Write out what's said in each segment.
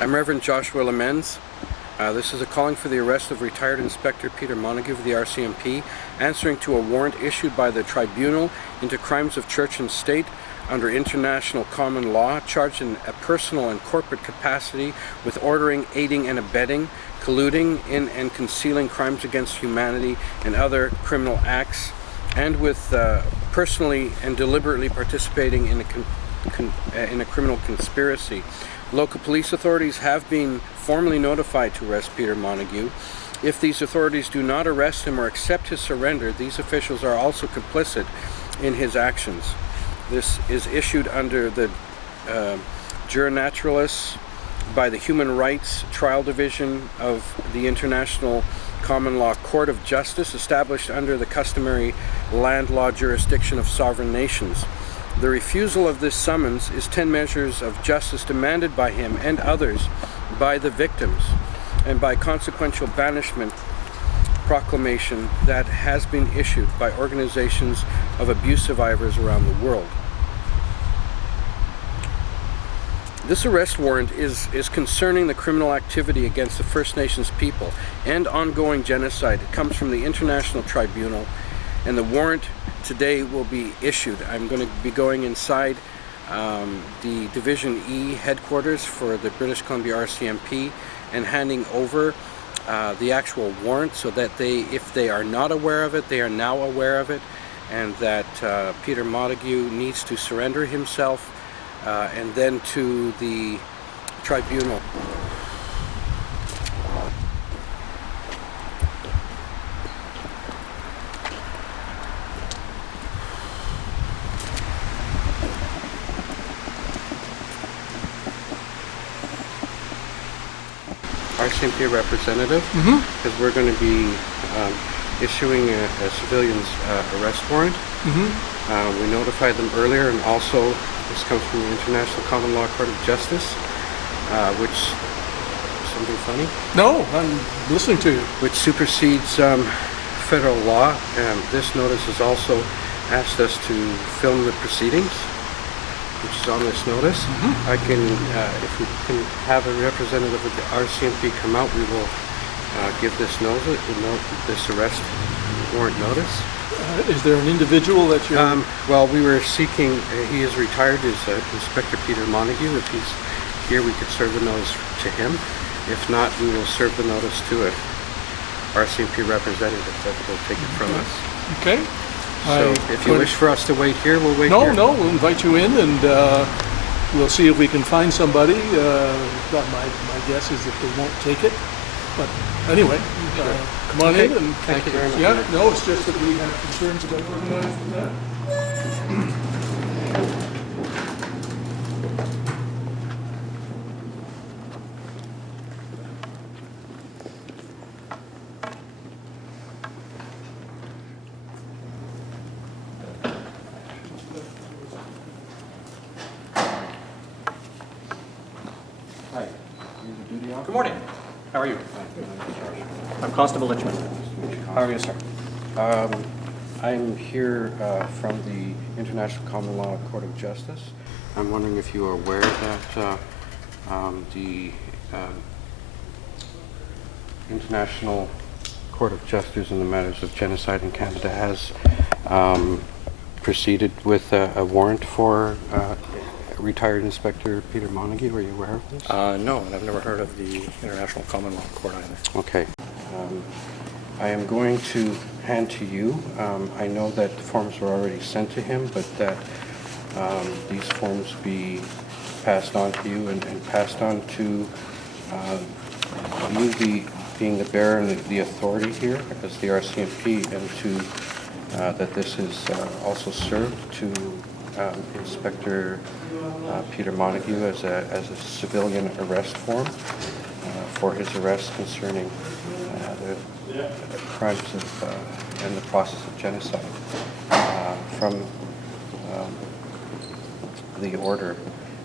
I'm Reverend Joshua Lemmens. This is a calling for the arrest of retired Inspector Peter Montague of the RCMP, answering to a warrant issued by the Tribunal into crimes of church and state under international common law, charged in a personal and corporate capacity with ordering, aiding and abetting, colluding in and concealing crimes against humanity and other criminal acts, and with personally and deliberately participating in a criminal conspiracy. Local police authorities have been formally notified to arrest Peter Montague. If these authorities do not arrest him or accept his surrender, these officials are also complicit in his actions. This is issued under the Jura Naturalis by the Human Rights Trial Division of the International Common Law Court of Justice, established under the customary land law jurisdiction of sovereign nations. The refusal of this summons is 10 measures of justice demanded by him and others by the victims, and by consequential banishment proclamation that has been issued by organizations of abuse survivors around the world. This arrest warrant is concerning the criminal activity against the First Nations people and ongoing genocide. It comes from the International Tribunal, and the warrant today will be issued. I'm going to be going inside the Division E headquarters for the British Columbia RCMP and handing over the actual warrant, so that if they are not aware of it, they are now aware of it, and that Peter Montague needs to surrender himself and then to the tribunal. RCMP representative, because we're going to be issuing a civilian's arrest warrant. We notified them earlier, and also this comes from the International Common Law Court of Justice, which, something funny? No, I'm listening to you. Which supersedes federal law. This notice has also asked us to film the proceedings, which is on this notice. I can, if we can have a representative of the RCMP come out, we will give this this arrest warrant notice. Is there an individual that you're... well, we were seeking, he is retired, is Inspector Peter Montague. If he's here, we could serve the notice to him. If not, we will serve the notice to a RCMP representative that will take it from us. Okay. So if you wish for us to wait here, we'll wait here. No, we'll invite you in, and we'll see if we can find somebody. But my guess is that they won't take it. But anyway, come on in. And thank you very much. Yeah, no, it's just that we have concerns about organizing that. Hi. Good morning. How are you? I'm Constable Litchman. How are you, sir? I'm here from the International Common Law Court of Justice. I'm wondering if you are aware that the International Court of Justice in the matters of genocide in Canada has proceeded with a warrant for retired Inspector Peter Montague. Are you aware of this? No, and I've never heard of the International Common Law Court either. Okay. I am going to hand to you. I know that the forms were already sent to him, but that these forms be passed on to you and passed on to you, being the bearer and the authority here as the RCMP, and to that this is also served to Inspector Peter Montague as a civilian arrest form for his arrest concerning the crimes of and the process of genocide from the order,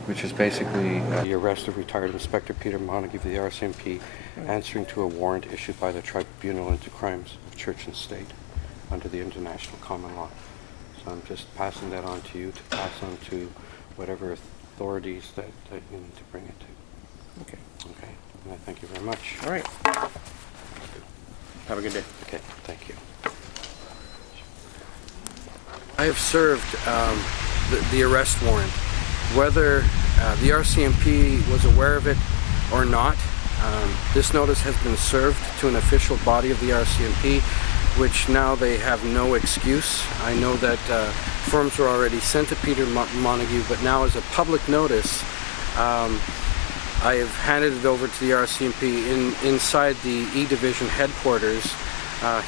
which is basically the arrest of retired Inspector Peter Montague of the RCMP, answering to a warrant issued by the Tribunal into crimes of church and state under the International Common Law. So I'm just passing that on to you to pass on to whatever authorities that you need to bring it to. Okay. Okay. Thank you very much. All right. Have a good day. Okay, thank you. I have served the arrest warrant. Whether the RCMP was aware of it or not, this notice has been served to an official body of the RCMP, which now they have no excuse. I know that forms were already sent to Peter Montague, but now as a public notice, I have handed it over to the RCMP inside the E Division headquarters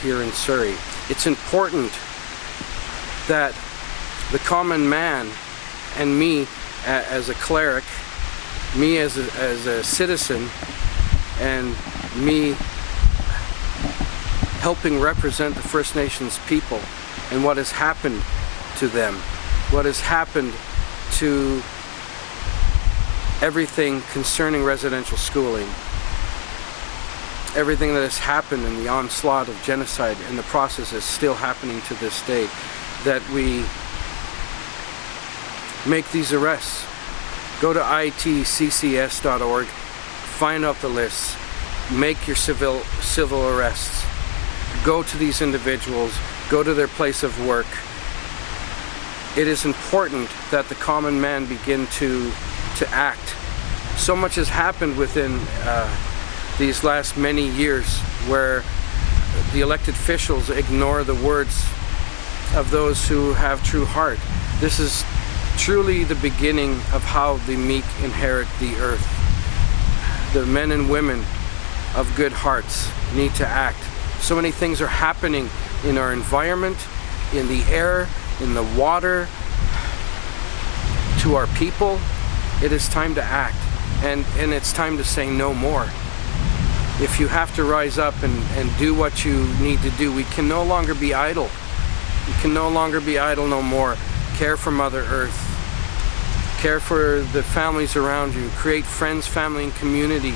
here in Surrey. It's important that the common man and me as a cleric, me as a citizen, and me helping represent the First Nations people and what has happened to them, what has happened to everything concerning residential schooling, everything that has happened in the onslaught of genocide, and the process is still happening to this day, that we make these arrests. Go to ITCCS.org, find out the lists, make your civil arrests, go to these individuals, go to their place of work. It is important that the common man begin to act. So much has happened within these last many years where the elected officials ignore the words of those who have true heart. This is truly the beginning of how the meek inherit the earth. The men and women of good hearts need to act. So many things are happening in our environment, in the air, in the water, to our people. It is time to act, and it's time to say no more. If you have to rise up and do what you need to do, we can no longer be idle. We can no longer be idle no more. Care for Mother Earth. Care for the families around you. Create friends, family, and community.